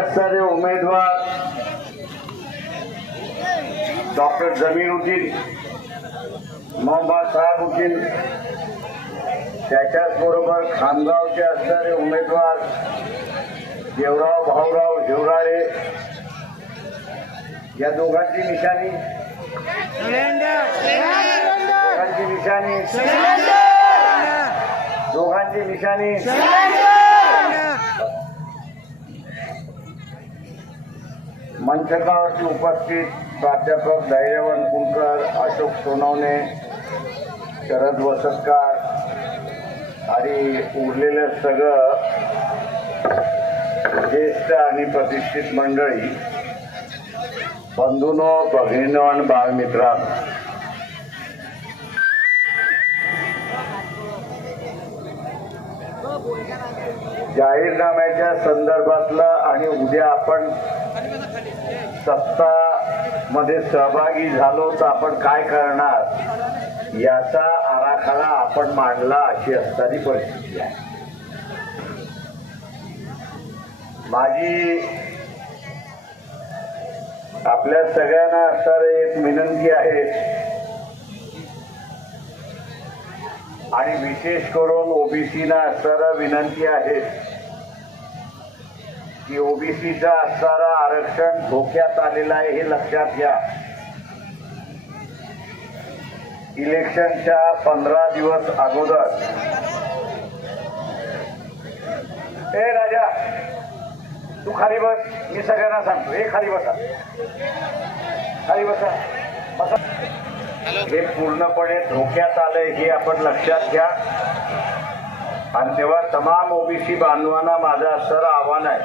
असणारे उमेदवार डॉक्टर जमीरुद्दीन मोहम्मद साहेबुद्दीन, त्याच्याचबरोबर खामगावचे असणारे उमेदवार देवराव भाऊराव हिवराळे, या दोघांची निशाणी दोघांची निशाणी मंचकावरती उपस्थित प्राध्यापक धैर्यवंत कुलकर, अशोक सोनवणे, शरद वसतकार आणि उरलेलं सगळं ज्येष्ठ आणि प्रतिष्ठित मंडळी, बंधूंनो, भगिनींनो आणि बालमित्रांनो, जाहीरनाम्याच्या संदर्भातलं आणि उद्या आपण सत्ता मध्ये सहभागी झालो तर आपण काय करणार याचा आराखडा आपण मांडला, अशी असणारी परिस्थिती आहे. माझी आपल्या सगळ्यांना असणारी एक विनंती आहे आणि विशेष करून ओबीसीना असणारा विनंती आहे की ओबीसीचा असणारा आरक्षण धोक्यात आलेला आहे, हे लक्षात घ्या. इलेक्शनच्या 15 दिवस अगोदर, ए राजा तू खाली बस, मी सगळ्यांना सांगतो, हे खाली बसा, खाली बसा बसा. हे पूर्णपणे धोक्यात आलंय हे आपण लक्षात घ्या. आणि तेव्हा तमाम ओबीसी बांधवांना माझं असणारं आव्हान आहे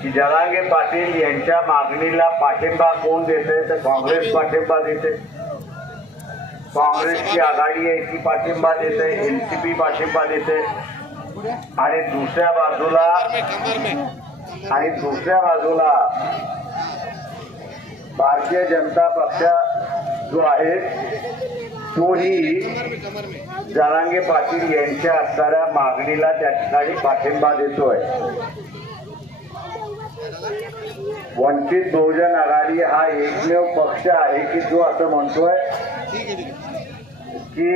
की जरांगे पाटील यांच्या मागणीला पाठिंबा कोण देते, तर काँग्रेस पाठिंबा देते, काँग्रेसची आघाडी आहे ती पाठिंबा देते, एनसीपी पाठिंबा देते, आणि दुसऱ्या बाजूला भारतीय जनता पक्ष जो आहे तोही जरांगे पाटील यांच्या असणाऱ्या मागणीला त्या ठिकाणी पाठिंबा देतोय. वंचित बहुजन आघाडी हा एकमेव पक्ष आहे की जो असं म्हणतोय की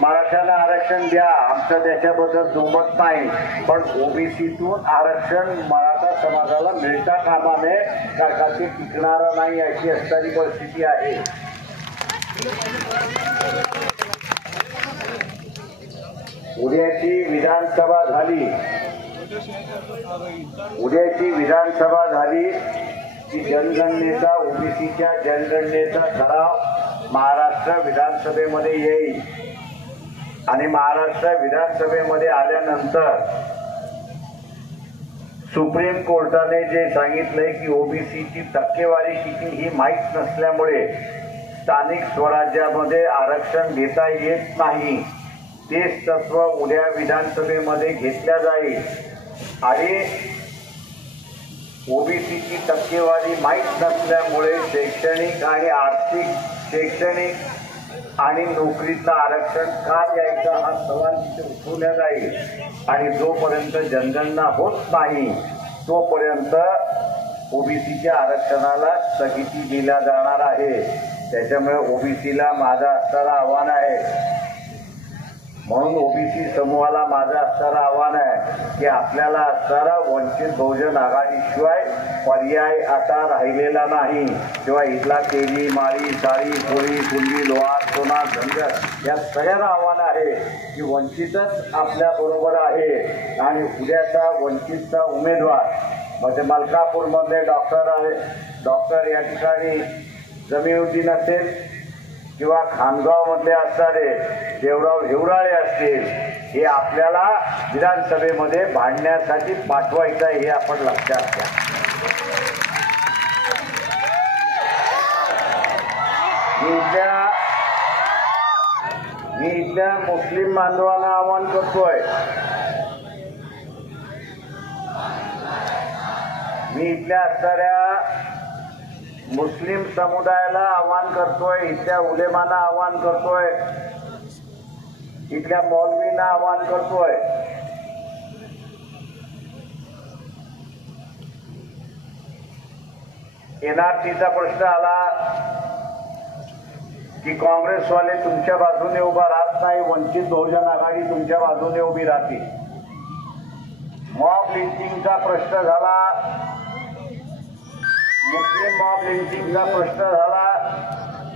मराठ्यांना आरक्षण द्या, आमचं त्याच्याबद्दल दुमत नाही, पण ओबीसीतून आरक्षण मराठा समाजाला मिळता कामा नये, कारण ते टिकणारं नाही, अशी असणारी परिस्थिती आहे. उद्याची विधानसभा झाली की जनगणनेचा, ओबीसीच्या जनगणनेचा ठराव महाराष्ट्र विधानसभेमध्ये येईल. आणि महाराष्ट्र विधानसभेमध्ये आल्यानंतर सुप्रीम कोर्टाने जे सांगितलंय की ओबीसीची टक्केवारी किती ही माहीत नसल्यामुळे स्थानिक स्वराज्यामध्ये आरक्षण घेता येत नाही, तेच तत्व उद्या विधानसभेमध्ये घेतल्या जाईल. आणि ओबीसीची टक्केवारी माहीत नसल्यामुळे शैक्षणिक आणि आर्थिक, शैक्षणिक आणि नोकरीचं आरक्षण का द्यायचं हा सवाल तिथे उठवला जाईल. आणि जोपर्यंत जनगणना होत नाही तोपर्यंत ओबीसीच्या आरक्षणाला स्थगिती दिल्या जाणार आहे. त्याच्यामुळे ओबीसीला माझं असणारं आव्हान आहे, म्हणून ओबीसी समूहाला माझं असणारं आव्हान आहे की आपल्याला असणारा वंचित बहुजन आघाडीशिवाय पर्याय आता राहिलेला नाही. तेव्हा इथला तेली, माळी, साळी, कोळी, कुंडी, लोहार, सोना, धनगर या सगळ्यांना आव्हान आहे की वंचितच आपल्या बरोबर आहे. आणि उद्याचा वंचितचा उमेदवार म्हणजे मलकापूरमधले डॉक्टर या ठिकाणी जमीरुद्दीन असेल किंवा खामगाव मधले असणारे देवराव हिवराळे असतील, हे आपल्याला विधानसभेमध्ये भांडण्यासाठी पाठवायचं आहे, हे आपण लक्षात घ्या. मी इथल्या मुस्लिम बांधवांना आवाहन करतोय, मी इथल्या असणाऱ्या मुस्लिम समुदायाला आवाहन करतोय, इथल्या उलेमाना आवाहन करतोय, इथल्या मौलवींना आवाहन करतोय एनआरसीचा प्रश्न आला की काँग्रेसवाले तुमच्या बाजूने उभा राहत नाही, वंचित बहुजन आघाडी तुमच्या बाजूने उभी राहते. मॉब लिंचिंगचा प्रश्न झाला, मुस्लिम मॉब लिंचिंगचा प्रश्न झाला,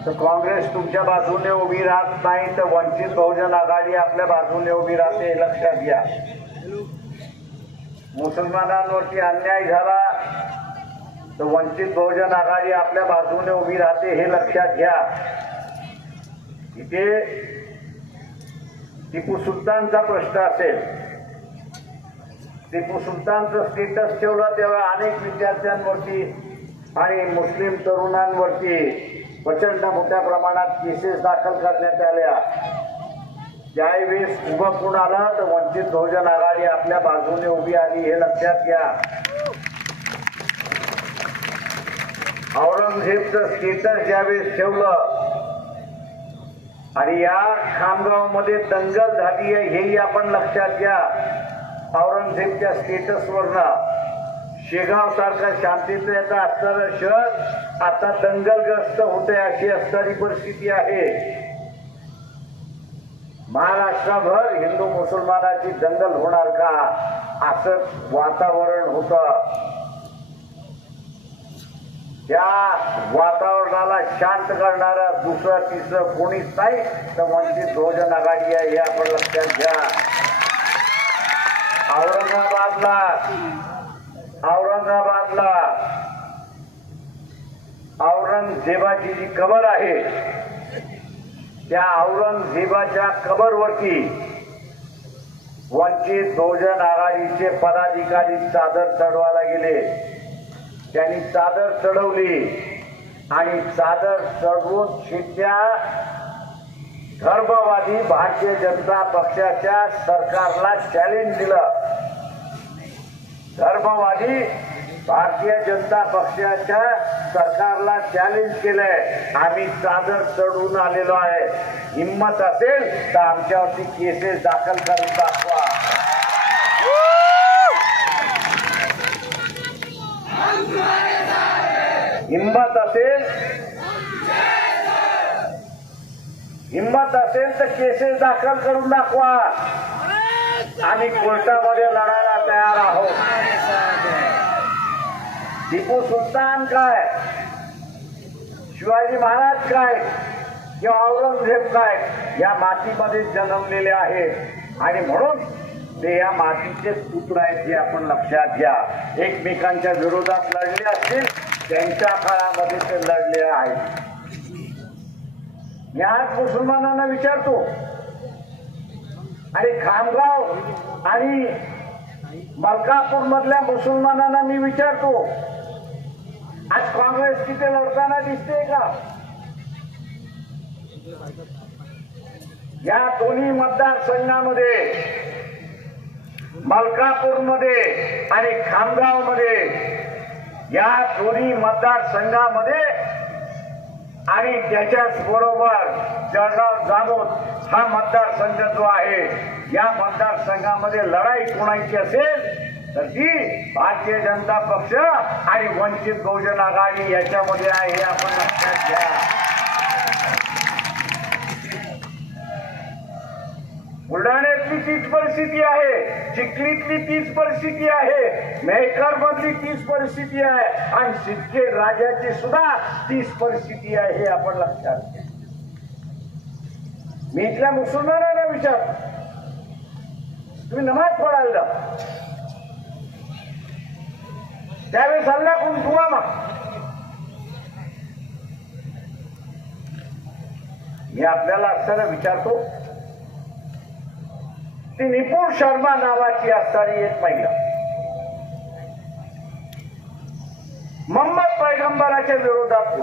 तर काँग्रेस तुमच्या बाजूने उभी राहत नाही तर वंचित बहुजन आघाडी आपल्या बाजूने उभी राहते, हे लक्षात घ्या. मुसलमानांवरती अन्याय झाला तर वंचित बहुजन आघाडी आपल्या बाजूने उभी राहते, हे लक्षात घ्या. इथे टिपू सुलतानचा प्रश्न असेल, टिपू सुलतानचं स्टेटस ठेवलं तेव्हा अनेक विद्यार्थ्यांवरती आणि मुस्लिम तरुणांवरती प्रचंड मोठ्या प्रमाणात केसेस दाखल करण्यात आल्या. ज्यावेळेस उभं कोण आलं तर वंचित बहुजन आघाडी आपल्या बाजूने उभी आली, हे लक्षात घ्या. औरंगजेबचं स्टेटस ज्यावेळेस ठेवलं आणि या खामगाव मध्ये दंगल झाली आहे, हेही आपण लक्षात घ्या. औरंगजेबच्या स्टेटसवरनं शेगाव सारखा शांततेचं असणारं शहर आता दंगलग्रस्त होते, अशी असणारी परिस्थिती आहे. महाराष्ट्रभर हिंदू मुसलमानाची दंगल होणार का, असं वातावरण होतं. त्या वातावरणाला शांत करणारा दुसरं तिसरं कोणीच नाही तर वंचित बहुजन आघाडी आहे, हे आपण लक्षात घ्या. औरंगजेबाची जी कबर आहे त्या औरंगजेबाच्या कबरवरती वंचित बहुजन आघाडीचे पदाधिकारी चादर चढवायला गेले. त्यांनी चादर चढवली आणि चादर चढवून शिट्या धर्मवादी भारतीय जनता पक्षाच्या सरकारला चॅलेंज दिलं. धर्मवादी भारतीय जनता पक्षाच्या सरकारला चॅलेंज केलंय, आम्ही चादर चढवून आलेलो आहे, हिम्मत असेल तर आमच्यावरती केसेस दाखल करून दाखवा. हिम्मत असेल तर केसेस दाखल करून दाखवा. आम्ही कोर्टामध्ये लढायला तयार आहोत. टिपू सुलतान काय, शिवाजी महाराज काय किंवा औरंगजेब काय या मातीमध्ये जन्मलेले आहेत आणि म्हणून ते या मातीचे पुत्र आहेत, हे आपण लक्षात घ्या. एकमेकांच्या विरोधात लढले असतील, त्यांच्या काळामध्ये ते लढले आहेत. मी आज मुसलमानांना विचारतो आणि खामगाव आणि मलकापूर मधल्या मुसलमानांना मी विचारतो, आज काँग्रेस तिथे लढताना दिसते का? या दोन्ही मतदारसंघामध्ये मलकापूरमध्ये आणि खामगावमध्ये, या दोन्ही मतदारसंघामध्ये आणि त्याच्याच बरोबर जळगाव जामोद हा मतदारसंघ जो आहे, या मतदारसंघामध्ये लढाई कोणाची असेल तर ती भारतीय जनता पक्ष आणि वंचित बहुजन आघाडी याच्यामध्ये आहे, हे आपण लक्षात घ्या. बुलढाण्यातली तीच परिस्थिती आहे, चिखलीतली तीच परिस्थिती आहे, मेहकर मधली तीच परिस्थिती आहे आणि सिद्धे राजाची सुद्धा तीच परिस्थिती आहे, हे आपण लक्षात घ्या. मी इथल्या मुसलमानांना विचारतो, तुम्ही नमाज पडायला जा, त्यावेळेस अल्लाह कोण दुआ माग. मी आपल्याला असताना विचारतो, ती निपुण शर्मा नावाची असणारी एक महिला मोहम्मद पैगंबराच्या विरोधात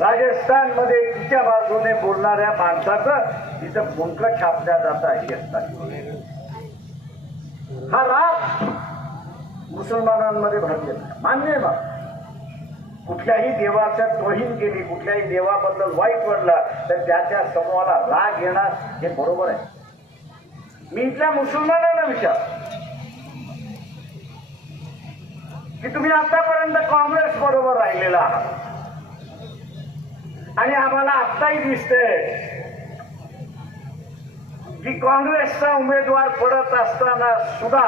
राजस्थान मध्ये तिच्या बाजूने बोलणाऱ्या माणसाचं तिथं मुंडकं छापल्या जात अशी असतात. हा राग मुसलमानांमध्ये भरलेला मान्य आहे. मग कुठल्याही देवाचं तोहीन केली, कुठल्याही देवाबद्दल वाईट वाटलं तर त्याच्या समूहाला राग येणार हे बरोबर आहे. मी इथल्या मुसलमानांना विचार, की तुम्ही आतापर्यंत काँग्रेस बरोबर राहिलेला आहात आणि आम्हाला आत्ताही दिसतंय की काँग्रेसचा उमेदवार पडत असताना सुद्धा